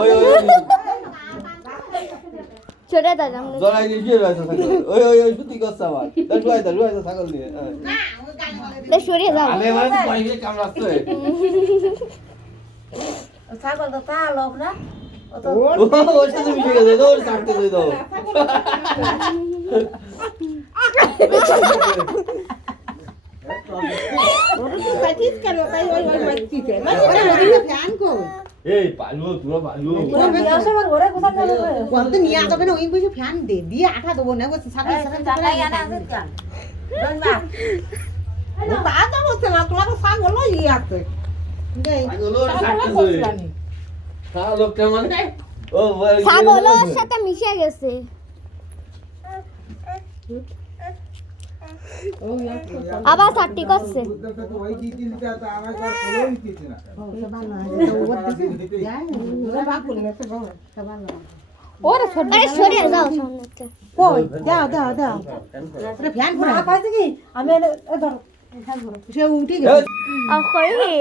ওই ছোটে দাদা জড়াই দিয়ে শুয়ে রয়েছে ছাগল ওই সুতি করছে আবার রুয়াই ছাগল নিয়ে সরিয়ে যাও আলে মানে তো কয়েক কামড়াচ্ছে ছাগল তো তা লোক না ওর সাথে মিশে গেছে ওর চাটতে দিয়ে দাও এই পালু তোরা পালু বলতে নিয়ে আসবে না ওই বসে ফ্যান দে দিয়ে আঠা দেবো না বলছে ছাগল ছাগল টাকা আনা আছে কেন দনবা তা তো বলছে না তোমার ছাগল ই আছে ছাগল ওর চাটতে খাওয়া লোকটা মানে ও ছাগলের সাথে মিশে গেছে আবার চারটি করছে ওরে সরিয়ে যাও সামনে কই দাও দাও দাও ওরে ফ্যান ঘুরা পাইছে কি আমি ধর সে উঠে গেছে আর করি